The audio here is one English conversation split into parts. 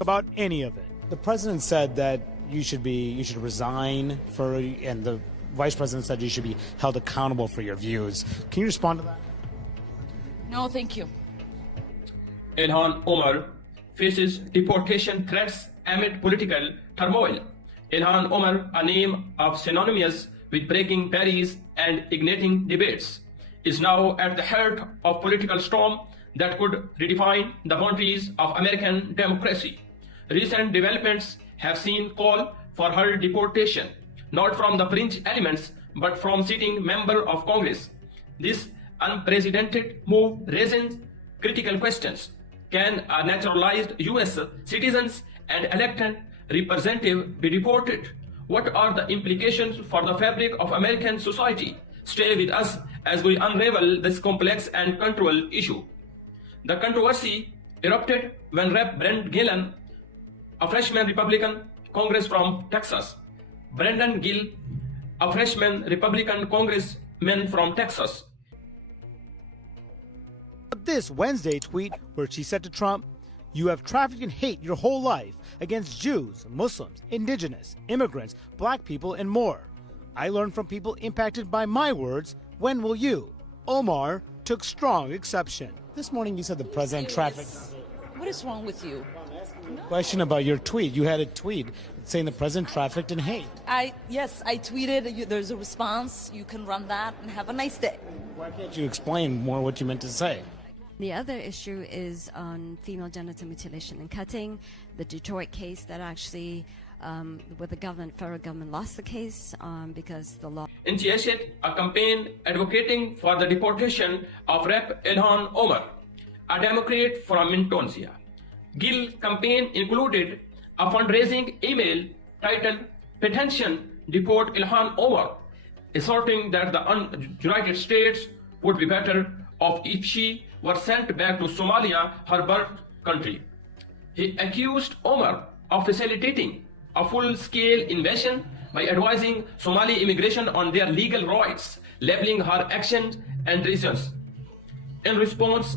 about any of it. The president said that you should resign and the vice president said you should be held accountable for your views. Can you respond to that? No, thank you. Ilhan Omar faces deportation threats amid political turmoil. Ilhan Omar, a name synonymous with breaking barriers and igniting debates, is now at the heart of political storm that could redefine the boundaries of American democracy. Recent developments have seen call for her deportation, not from the fringe elements, but from sitting member of Congress. This unprecedented move raises critical questions. Can a naturalized U.S. citizens and elected representative be deported? What are the implications for the fabric of American society? Stay with us as we unravel this complex and controversial issue. The controversy erupted when Rep. Brent Gillen, a freshman Republican Congress from Texas, Brendan Gill, a freshman Republican congressman from Texas. This Wednesday tweet where she said to Trump, "You have trafficked in hate your whole life against Jews, Muslims, indigenous, immigrants, black people, and more. I learned from people impacted by my words. When will you?" Omar took strong exception. This morning you said the president trafficked. What is wrong with you? Question about your tweet. You had a tweet saying the president trafficked in hate. Yes, I tweeted. There's a response. You can run that and have a nice day. Why can't you explain more what you meant to say? The other issue is on female genital mutilation and cutting. The Detroit case that actually, where the federal government lost the case because the law Initiated a campaign advocating for the deportation of Rep. Ilhan Omar, a Democrat from Mintonsia. Gill's campaign included a fundraising email titled "Petition Deport Ilhan Omar," asserting that the United States would be better off if she were sent back to Somalia, her birth country. He accused Omar of facilitating a full-scale invasion by advising Somali immigration on their legal rights, labeling her actions and reasons. In response,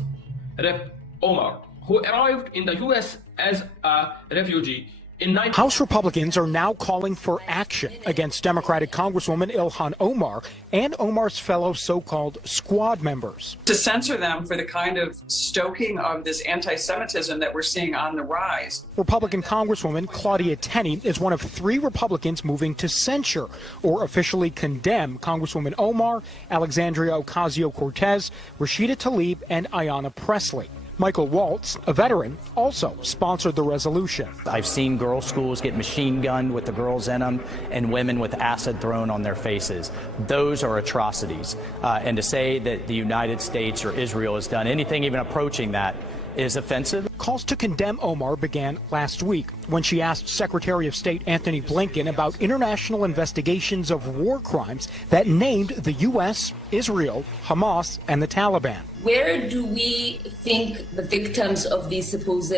Rep. Omar, who arrived in the U.S. as a refugee in House Republicans are now calling for action against Democratic Congresswoman Ilhan Omar and Omar's fellow so-called squad members. To censor them for the kind of stoking of this anti-Semitism that we're seeing on the rise. Republican Congresswoman Claudia Tenney is one of 3 Republicans moving to censure or officially condemn Congresswoman Omar, Alexandria Ocasio-Cortez, Rashida Tlaib, and Ayanna Pressley. Michael Waltz, a veteran, also sponsored the resolution. I've seen girls' schools get machine gunned with the girls in them and women with acid thrown on their faces. Those are atrocities. And to say that the United States or Israel has done anything even approaching that is offensive. Calls to condemn Omar began last week when she asked Secretary of State Anthony Blinken about international investigations of war crimes that named the U.S., Israel, Hamas, and the Taliban. Where do we think the victims of these supposed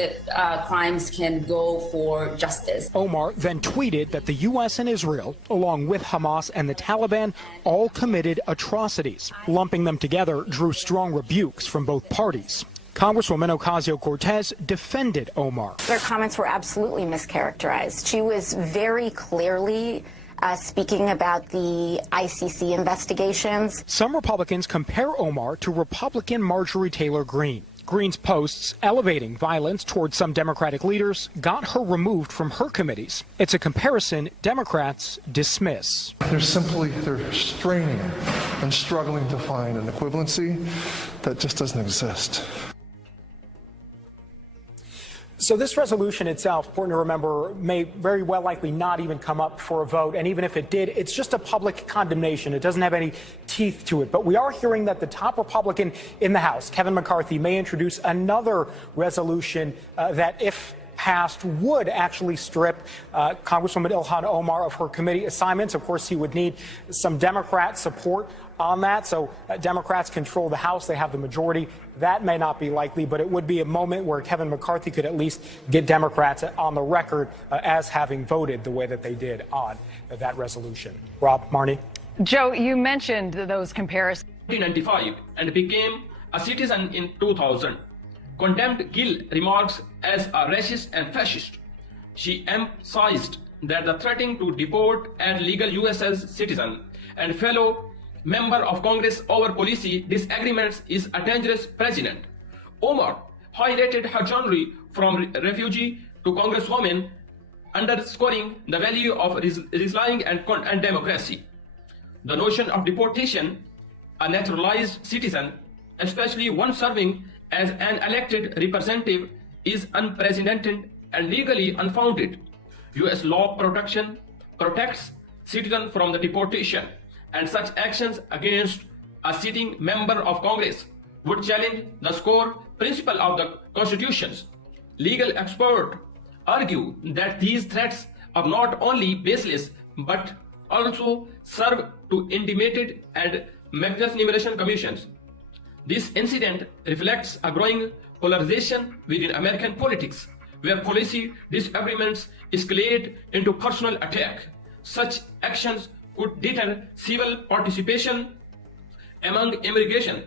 crimes can go for justice? Omar then tweeted that the U.S. and Israel, along with Hamas and the Taliban, all committed atrocities. Lumping them together drew strong rebukes from both parties. Congresswoman Ocasio-Cortez defended Omar. Their comments were absolutely mischaracterized. She was very clearly speaking about the ICC investigations. Some Republicans compare Omar to Republican Marjorie Taylor Greene. Greene's posts elevating violence towards some Democratic leaders got her removed from her committees. It's a comparison Democrats dismiss. They're straining and struggling to find an equivalency that just doesn't exist. So this resolution itself, important to remember, may very well likely not even come up for a vote. And even if it did, it's just a public condemnation. It doesn't have any teeth to it. But we are hearing that the top Republican in the House, Kevin McCarthy, may introduce another resolution that, if passed, would actually strip Congresswoman Ilhan Omar of her committee assignments. Of course, he would need some Democrat support on that. So Democrats control the House. They have the majority. That may not be likely, but it would be a moment where Kevin McCarthy could at least get Democrats on the record as having voted the way that they did on that resolution. Rob, Marnie? Joe, you mentioned those comparisons. 1995 and became a citizen in 2000. condemned Gill remarks as a racist and fascist. She emphasized that the threatening to deport an legal US citizen and fellow member of Congress over policy disagreements is a dangerous precedent. Omar highlighted her journey from refugee to congresswoman, underscoring the value of resilience and democracy. The notion of deportation, a naturalized citizen, especially one serving as an elected representative, is unprecedented and legally unfounded. US law protects citizens from the deportation, and such actions against a sitting member of Congress would challenge the core principle of the Constitutions. Legal experts argue that these threats are not only baseless but also serve to intimidate and magnanimation commissions. This incident reflects a growing polarization within American politics, where policy disagreements escalate into personal attack. Such actions could deter civil participation among immigration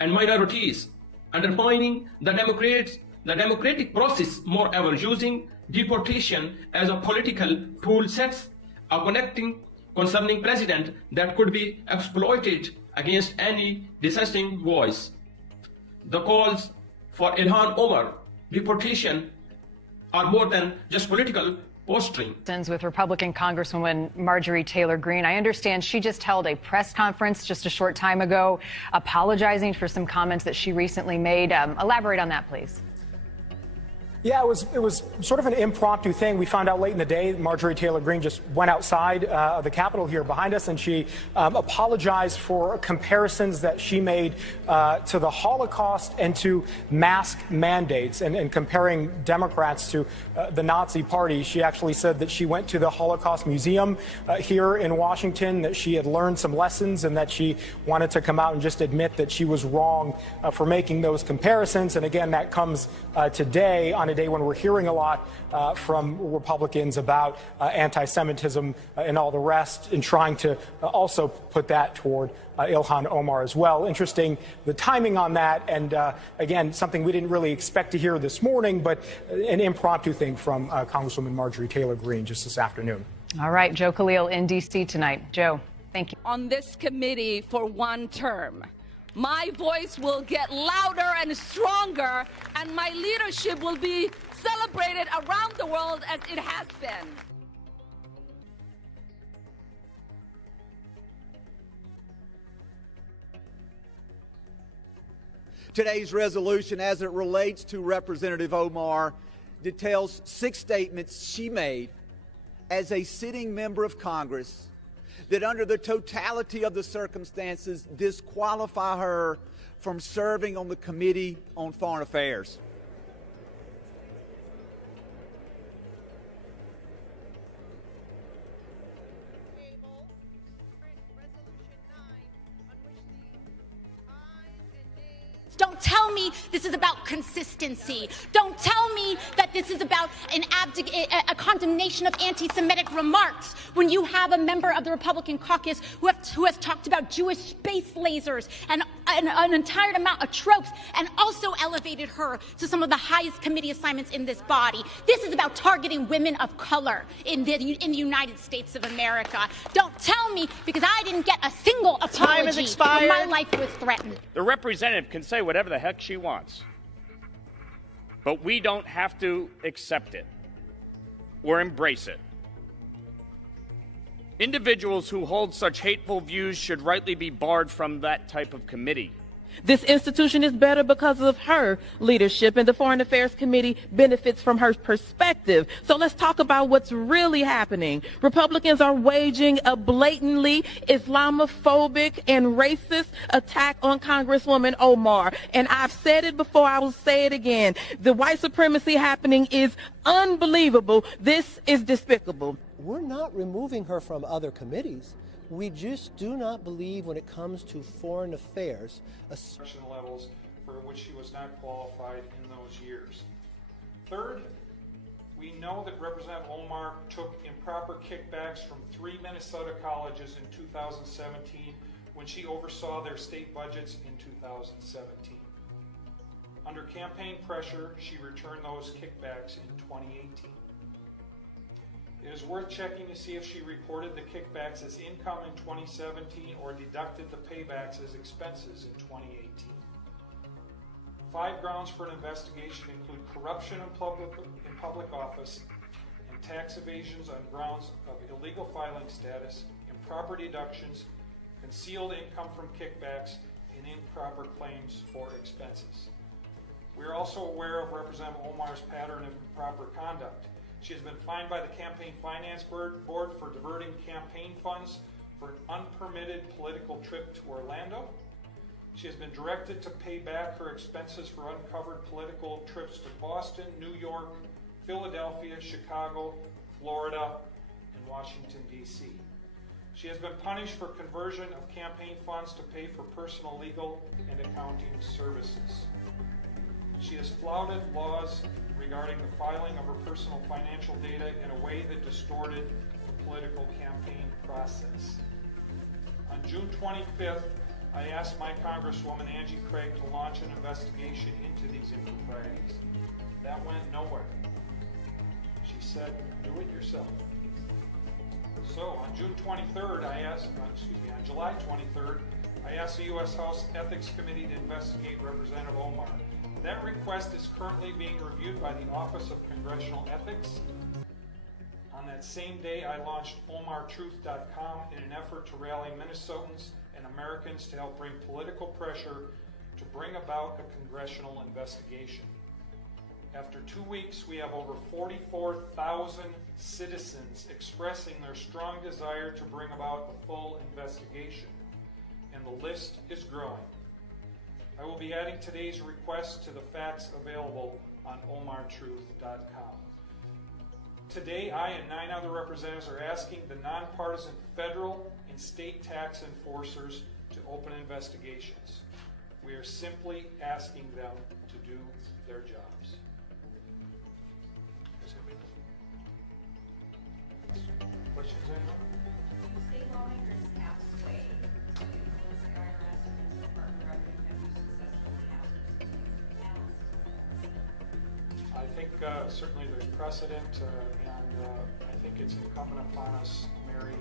and minorities, undermining the democratic process. Moreover, using deportation as a political tool sets a concerning precedent that could be exploited against any dissenting voice. The calls for Ilhan Omar deportation are more than just political posturing. With Republican Congresswoman Marjorie Taylor Greene. I understand she just held a press conference just a short time ago, apologizing for some comments that she recently made. Elaborate on that, please. Yeah, it was sort of an impromptu thing. We found out late in the day Marjorie Taylor Greene just went outside of the Capitol here behind us, and she apologized for comparisons that she made to the Holocaust and to mask mandates, and comparing Democrats to the Nazi Party. She actually said that she went to the Holocaust Museum here in Washington, that she had learned some lessons, and that she wanted to come out and just admit that she was wrong for making those comparisons. And again, that comes today on a day when we're hearing a lot from Republicans about anti-Semitism and all the rest, and trying to also put that toward Ilhan Omar as well. Interesting, the timing on that, and again, something we didn't really expect to hear this morning, but an impromptu thing from Congresswoman Marjorie Taylor Greene just this afternoon. All right, Joe Khalil in D.C. tonight. Joe, thank you. On this committee for one term, my voice will get louder and stronger, and my leadership will be celebrated around the world as it has been. Today's resolution, as it relates to Representative Omar, details 6 statements she made as a sitting member of Congress that, under the totality of the circumstances, disqualify her from serving on the Committee on Foreign Affairs. Don't tell me this is about consistency. Don't tell me that this is about a condemnation of anti-Semitic remarks when you have a member of the Republican caucus who has talked about Jewish space lasers and an entire amount of tropes, and also elevated her to some of the highest committee assignments in this body. This is about targeting women of color in the United States of America. Don't tell me, because I didn't get a single apology when my life was threatened. The representative can say whatever the heck she wants, but we don't have to accept it or embrace it. Individuals who hold such hateful views should rightly be barred from that type of committee. This institution is better because of her leadership, and the Foreign Affairs Committee benefits from her perspective. So let's talk about what's really happening. Republicans are waging a blatantly Islamophobic and racist attack on Congresswoman Omar. And I've said it before, I will say it again. The white supremacy happening is unbelievable. This is despicable. We're not removing her from other committees. We just do not believe, when it comes to foreign affairs, levels for which she was not qualified in those years. Third, we know that Representative Omar took improper kickbacks from 3 Minnesota colleges in 2017 when she oversaw their state budgets in 2017. Under campaign pressure, she returned those kickbacks in 2018. It is worth checking to see if she reported the kickbacks as income in 2017 or deducted the paybacks as expenses in 2018. 5 grounds for an investigation include corruption in public office and tax evasions on grounds of illegal filing status, improper deductions, concealed income from kickbacks, and improper claims for expenses. We are also aware of Representative Omar's pattern of improper conduct. She has been fined by the Campaign Finance Board for diverting campaign funds for an unpermitted political trip to Orlando. She has been directed to pay back her expenses for uncovered political trips to Boston, New York, Philadelphia, Chicago, Florida, and Washington, D.C. She has been punished for conversion of campaign funds to pay for personal legal and accounting services. She has flouted laws regarding the filing of her personal financial data in a way that distorted the political campaign process. On June 25th, I asked my Congresswoman Angie Craig to launch an investigation into these improprieties. That went nowhere. She said, do it yourself. So on July 23rd, I asked the U.S. House Ethics Committee to investigate Representative Omar. That request is currently being reviewed by the Office of Congressional Ethics. On that same day, I launched OmarTruth.com in an effort to rally Minnesotans and Americans to help bring political pressure to bring about a congressional investigation. After 2 weeks, we have over 44,000 citizens expressing their strong desire to bring about a full investigation, and the list is growing. I will be adding today's request to the facts available on OmarTruth.com. Today, I and 9 other representatives are asking the nonpartisan federal and state tax enforcers to open investigations. We are simply asking them to do their jobs. Questions, anyone? Do state lawmakers have sway to influence the IRS or the Department of Revenue? Have you successfully asked in the past? I think certainly there's precedent, and I think it's incumbent upon us, Mary,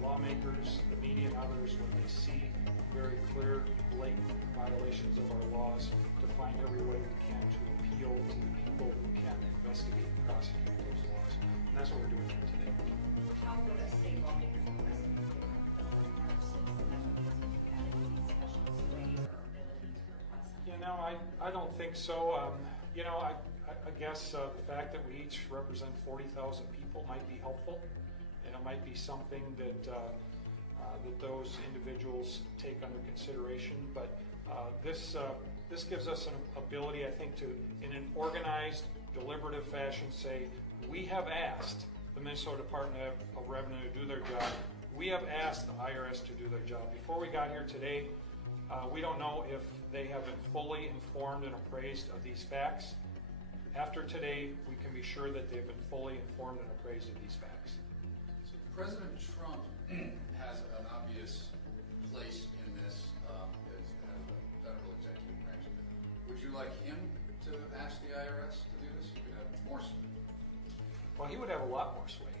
lawmakers, the media, and others, when they see very clear, blatant violations of our laws, to find every way we can to appeal to the people who can investigate and prosecute those laws. And that's what we're doing here today. How would a state lawmaker investigate special sway or ability to request? You know, I don't think so. You know, I guess the fact that we each represent 40,000 people might be helpful, and it might be something that that those individuals take under consideration. But this gives us an ability, I think, to, in an organized, deliberative fashion, say, we have asked the Minnesota Department of Revenue to do their job. We have asked the IRS to do their job. Before we got here today, we don't know if they have been fully informed and appraised of these facts. After today, we can be sure that they've been fully informed and appraised of these facts. So President Trump has an obvious place in this as a federal executive branch. Would you like him to ask the IRS to do this? You could have more sway. Well, he would have a lot more sway.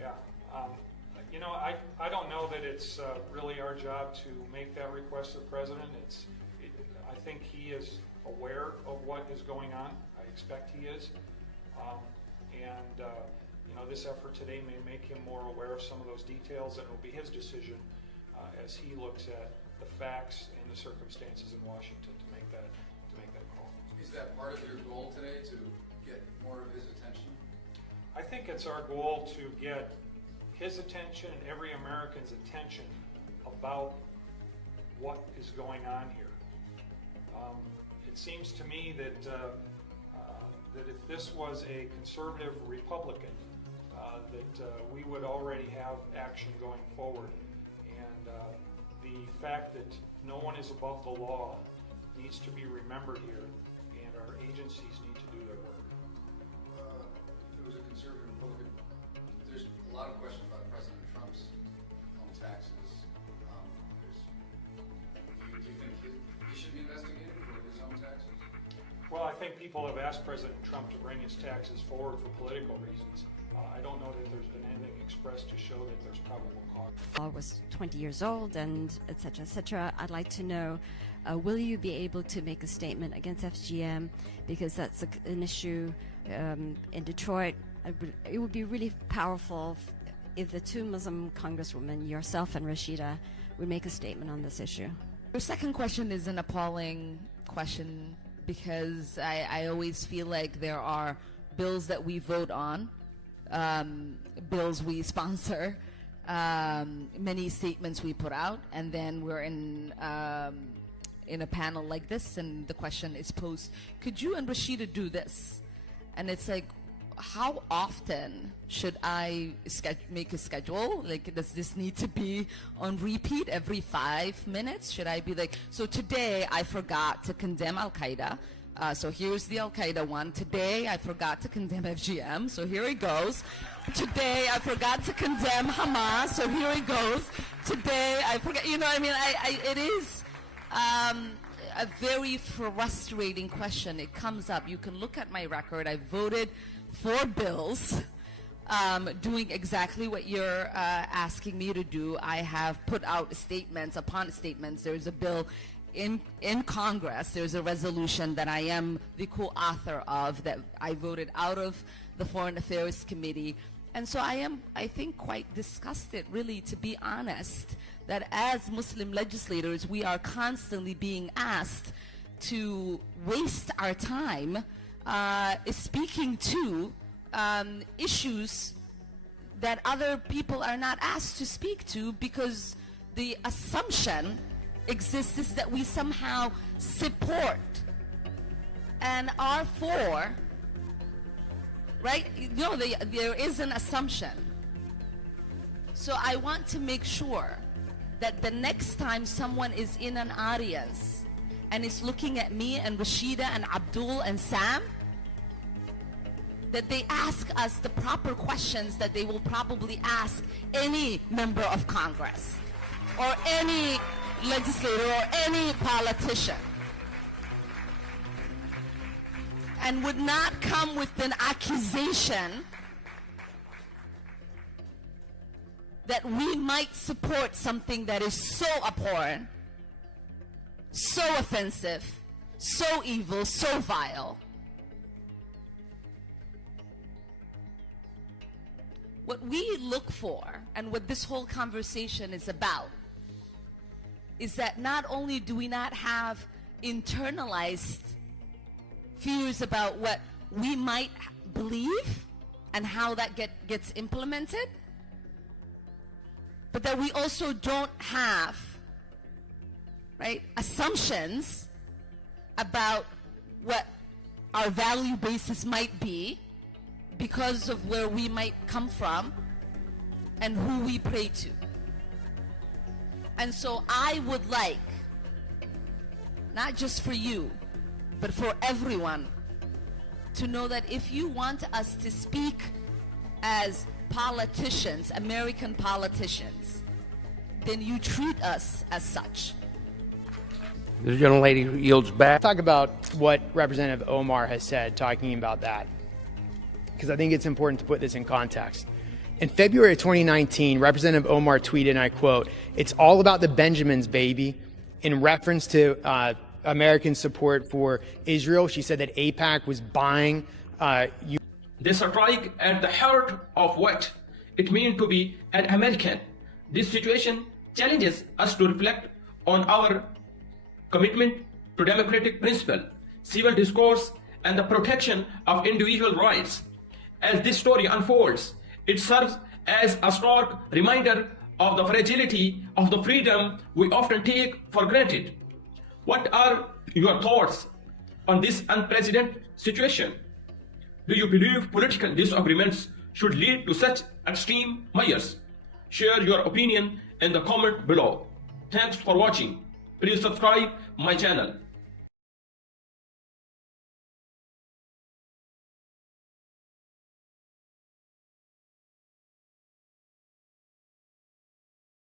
Yeah. You know, I don't know that it's really our job to make that request to the president. I think he is aware of what is going on. I expect he is. You know, this effort today may make him more aware of some of those details, and it will be his decision as he looks at the facts and the circumstances in Washington to make that call. Is that part of your goal today, to get more of his attention? I think it's our goal to get his attention and every American's attention about what is going on here. It seems to me that that if this was a conservative Republican, that we would already have action going forward. And the fact that no one is above the law needs to be remembered here, and our agencies need to do their work. If it was a conservative Republican, there's a lot of questions about President Trump's home taxes. Do you think he should be investigated for his own taxes? people have asked President Trump to bring his taxes forward for political reasons. I don't know that there's been anything expressed to show that there's probable cause. I was 20 years old and etc. etc. I'd like to know, will you be able to make a statement against FGM, because that's an issue in Detroit. It would be really powerful if the two Muslim congresswomen, yourself and Rashida, would make a statement on this issue. Your second question is an appalling question, because I always feel like there are bills that we vote on, bills we sponsor, many statements we put out, and then we're in a panel like this, and the question is posed, could you and Rashida do this? And it's like, how often should I make a schedule? Like, does this need to be on repeat every 5 minutes? Should I be like, so today I forgot to condemn Al-Qaeda. So here's the Al-Qaeda one. Today I forgot to condemn FGM. So here it goes. Today I forgot to condemn Hamas. So here it goes. Today I forgot, you know what I mean? It is a very frustrating question. It comes up. You can look at my record. I voted 4 bills doing exactly what you're asking me to do. I have put out statements upon statements. There's a bill in Congress. There's a resolution that I am the co-author of that I voted out of the Foreign Affairs Committee. And so I am, I think, quite disgusted, really, to be honest, that as Muslim legislators, we are constantly being asked to waste our time speaking to issues that other people are not asked to speak to, because the assumption exists is that we somehow support and are for, right? No, there is an assumption. So I want to make sure that the next time someone is in an audience and is looking at me and Rashida and Abdul and Sam, that they ask us the proper questions that they will probably ask any member of Congress or any legislator or any politician, and would not come with an accusation that we might support something that is so abhorrent, so offensive, so evil, so vile. What we look for, and what this whole conversation is about, is that not only do we not have internalized fears about what we might believe and how that gets implemented, but that we also don't have, right, assumptions about what our value basis might be because of where we might come from and who we pray to. And so I would like, not just for you, but for everyone, to know that if you want us to speak as politicians, American politicians, then you treat us as such. The young lady yields back. Talk about what Representative Omar has said, talking about that, because I think it's important to put this in context. In February of 2019, Representative Omar tweeted, and I quote, "It's all about the Benjamins, baby," in reference to American support for Israel. She said that AIPAC was buying They strike at the heart of what it means to be an American. This situation challenges us to reflect on our commitment to democratic principle, civil discourse, and the protection of individual rights. As this story unfolds, it serves as a stark reminder of the fragility of the freedom we often take for granted. What are your thoughts on this unprecedented situation? Do you believe political disagreements should lead to such extreme measures? Share your opinion in the comment below. Thanks for watching. Please subscribe my channel.